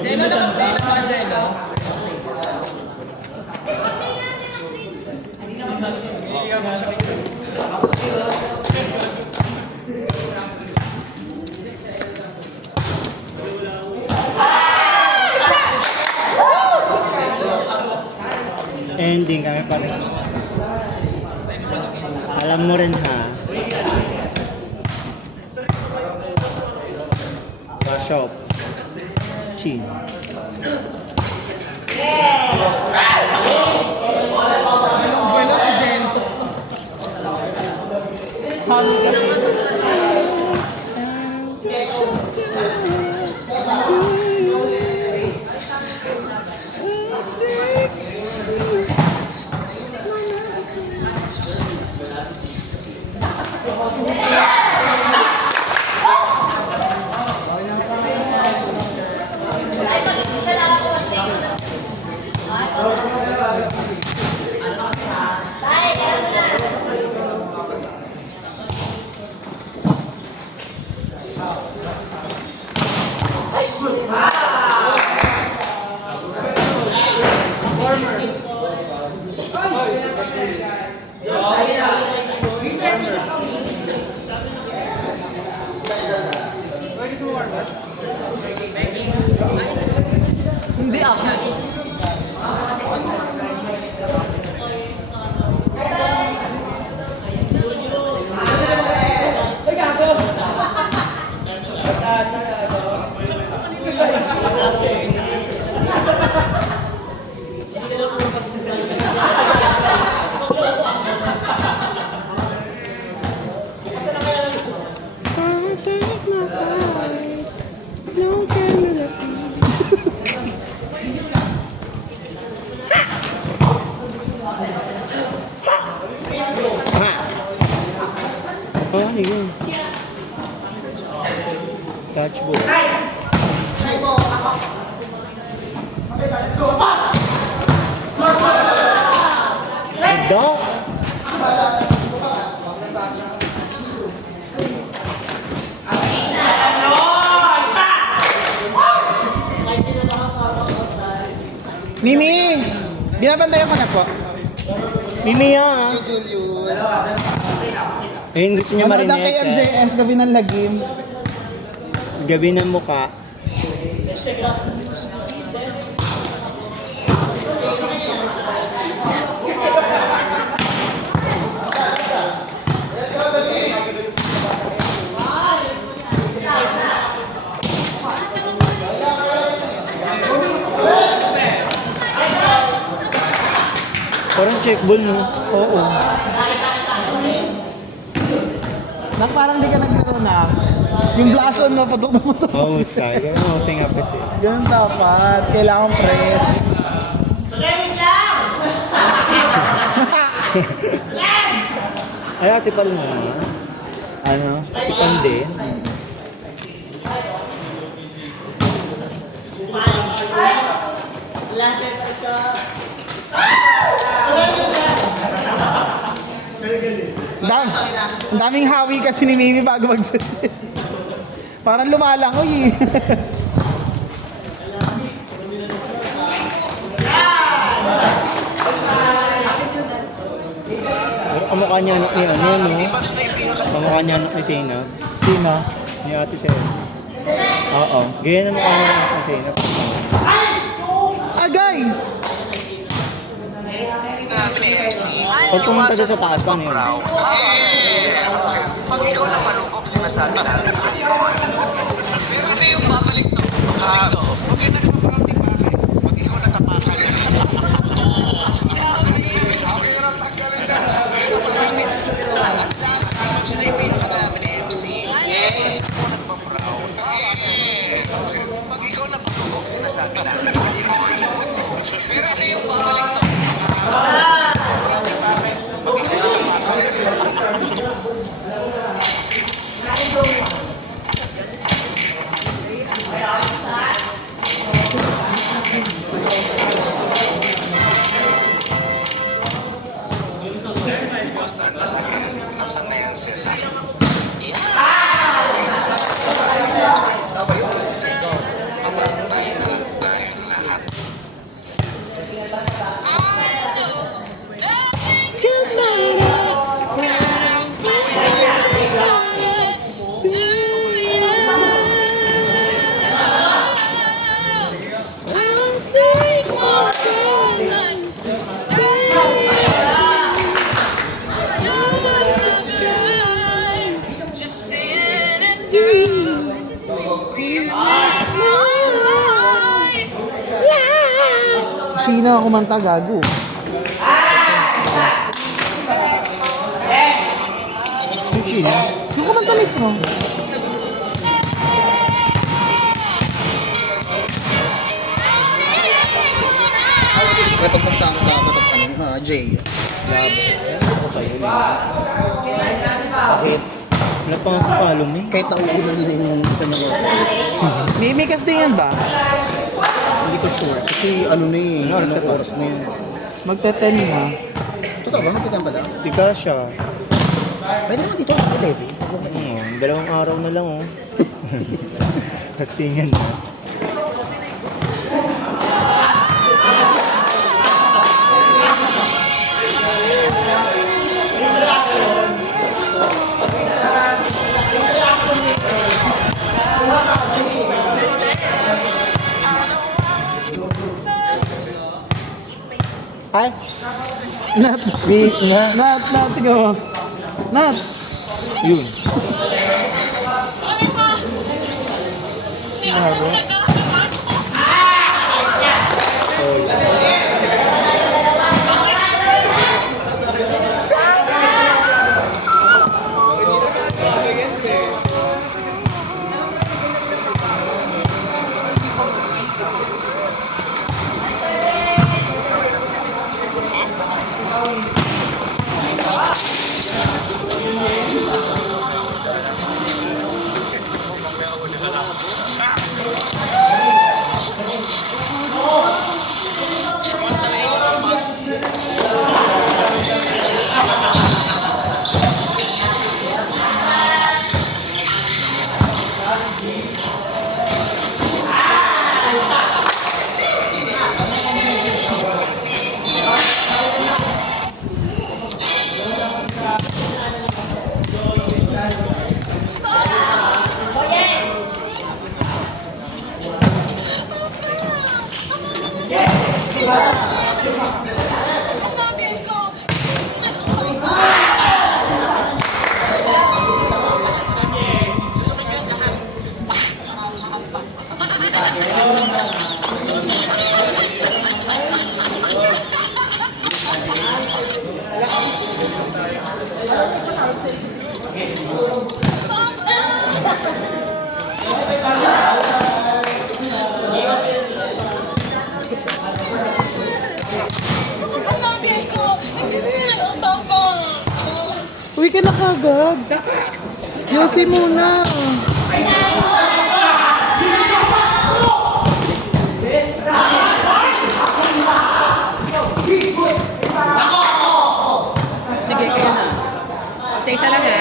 Jello na mag-play na ba, Jello? Ending kami pa rin. Alam mo rin ha. Shop. Chin. Anong buwelo si Jello? Hami kasi. Hindi ako. Oh, ano yun? Touch ball. Dog. Mimi! Binabantayan ko na po. Mimi ah. Ayun, gusto niya Manood marinet kay MJS, gabi ng lagim. Gabi ng muka. Parang check ball, no? Oo. Nang parang di ka naglaro na. Yung blush on mo, patok na patok. Mahusay. Ganun mahusay nga kasi. Ganun dapat. Kailangan fresh. Ay, ate pala mo. Ano? Ate Pande. Ang daming hawi kasi ni Mimi bago mag-set. Parang lumalangoy eh. Kamukha niya anak niya, ano, no? Kamukha niya anak ni Zainab. Sino? Ni Ate Sel. Oo. Ganyan ang mukha niya anak ni Zainab. Agay! Pag pumunta doon sa taas, paano yun? Pag ikaw na malungkot, sinasabi natin sa iyo. Pero ano yung babalik to? Huwag ka nagpa-proud di ba? Pag ikaw natapakan. Okay ka lang tanggalin dyan. Sa pag sinaibihan ka namin ni MC, kasi ako nagpa-proud. Pag ikaw na malungkot, sinasabi natin sa iyo. Pero ano yung babalik to? Pag ikaw na natapakan. Sina kumanta, gago. Yung Sheena. Yung kumanta mismo. Kaya pag magsama-sama ito, Jay. Labo. Ako sa'yo yun. Bakit? Wala pa nga papalong eh. Kahit nauunan nila yung isa na May castingan ba? Hindi ko sure. Kasi ano na eh. Oras na yun. Magte-10 ha. Totoo ba? Magkitan pa daw? Di ka siya. Pwede naman dito. 11. Dalawang araw na lang oh. Hastingan na. Ay, Nat. bis na. Nat. Tingnan mo. Nat. Yun. Uwi ka na kagad. Yosi muna. Sige, kayo na. Isa-isa lang ha.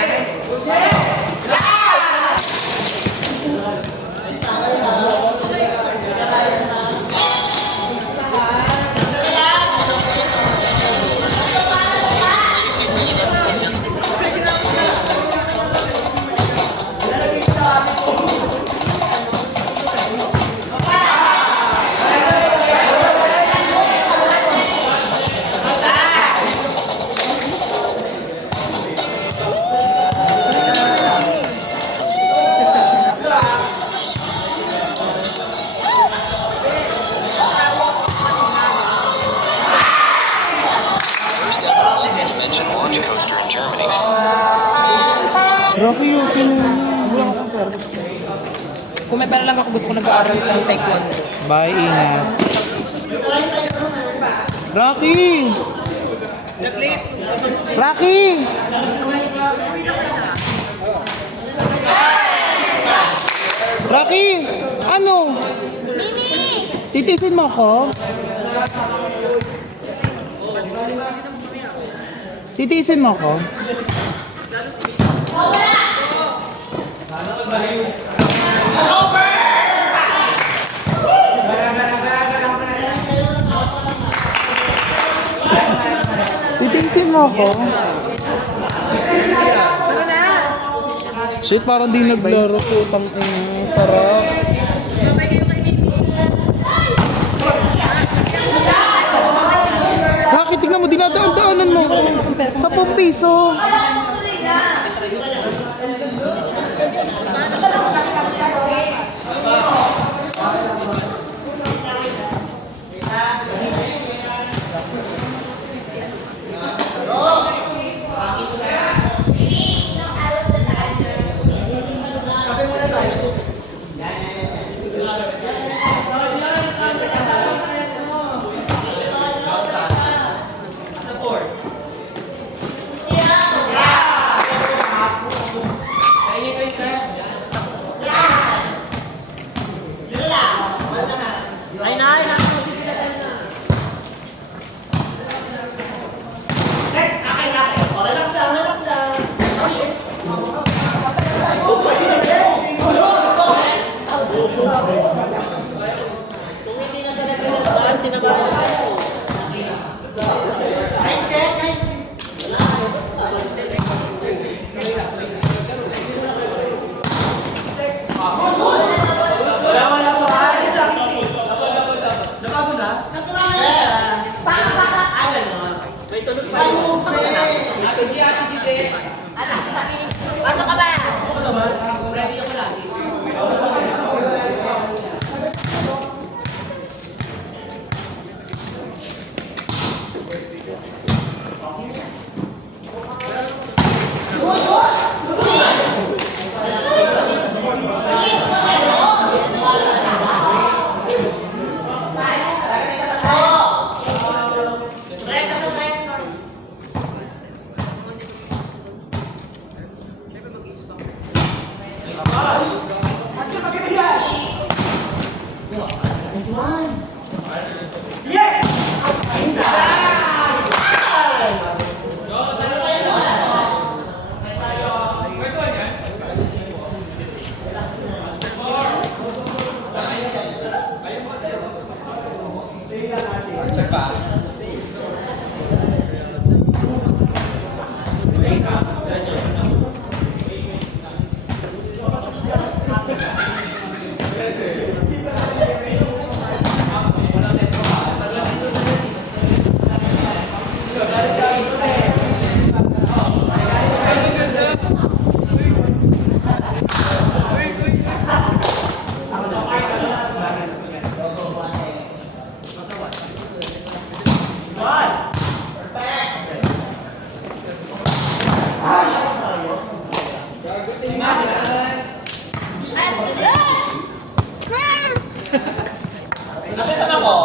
Rocky, Yosi muna. Kung may pera lang ako, gusto ko nag-aaral ng taekwondo. Bye, ingat. Rocky! Rocky! Rocky! Ano? Titisin mo ako? Titisin mo ako? Titisin mo ako? Shit, parang di naglaro ko. Tang sarap. Rocky, tingnan mo, dinadaan-daanan mo. 10 piso. Pasok ka ba? Nakisan ako.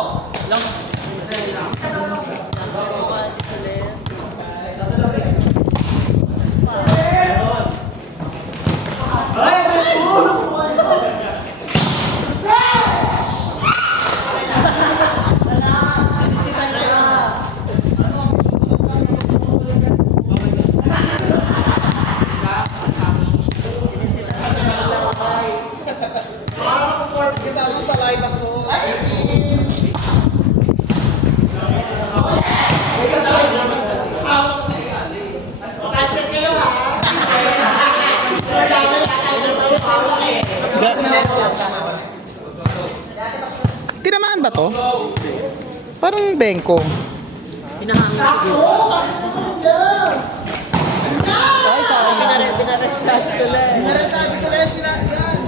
Kasama sa live aso. Tinamaan ba to? Parang bengko. Pinahangin Ay, sayang. Pinaretas sila eh. Narasabi sa lesson natin yan.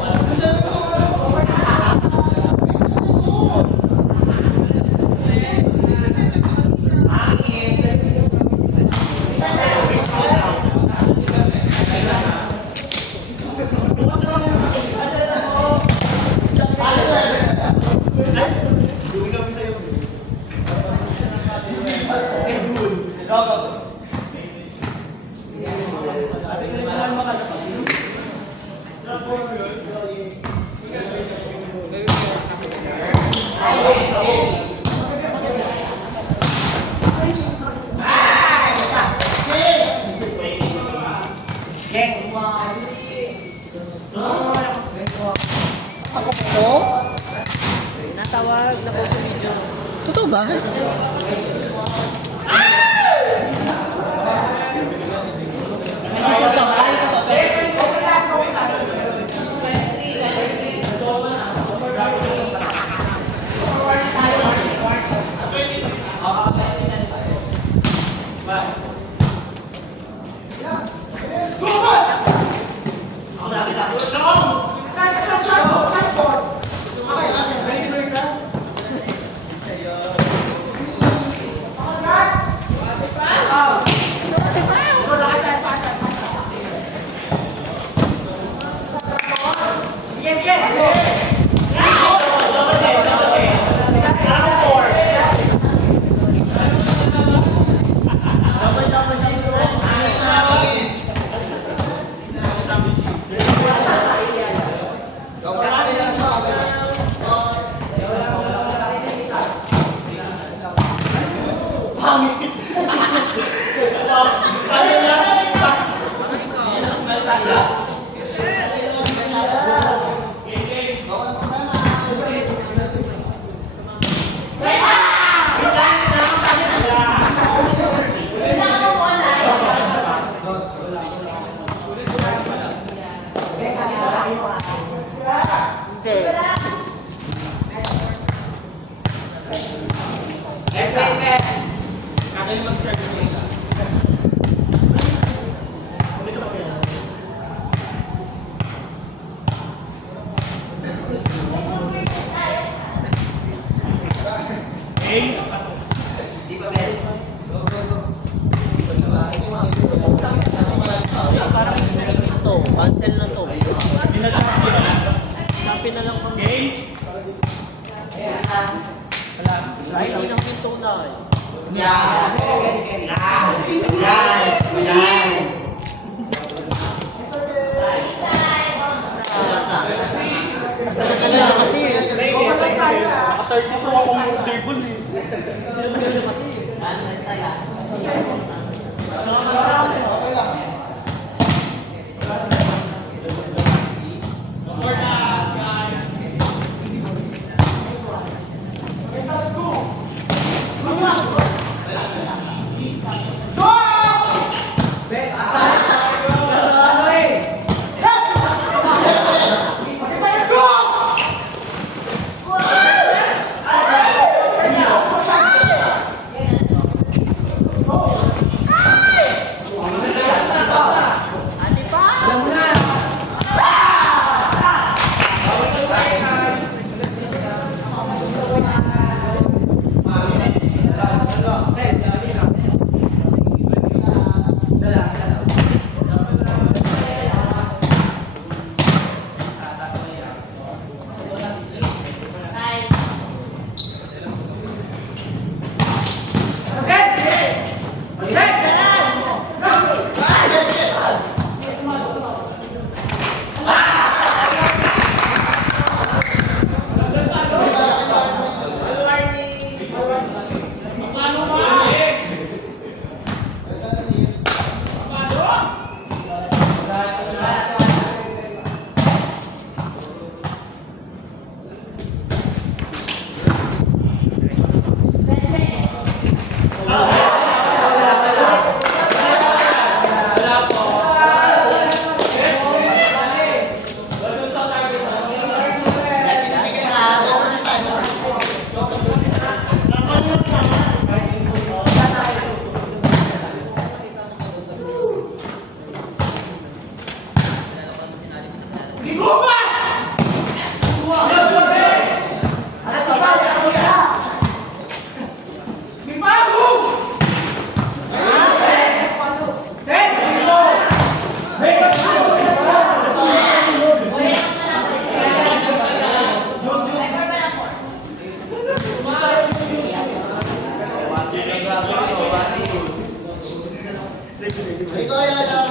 Ako po? Natawag na po sa video. Totoo ba? Yes, wait, Parang ito, cancel na to. Sabi na lang kami. Wala. Ay, hindi lang yung tunay. Kaya kasi, naka-32 akong table eh. Ito yan.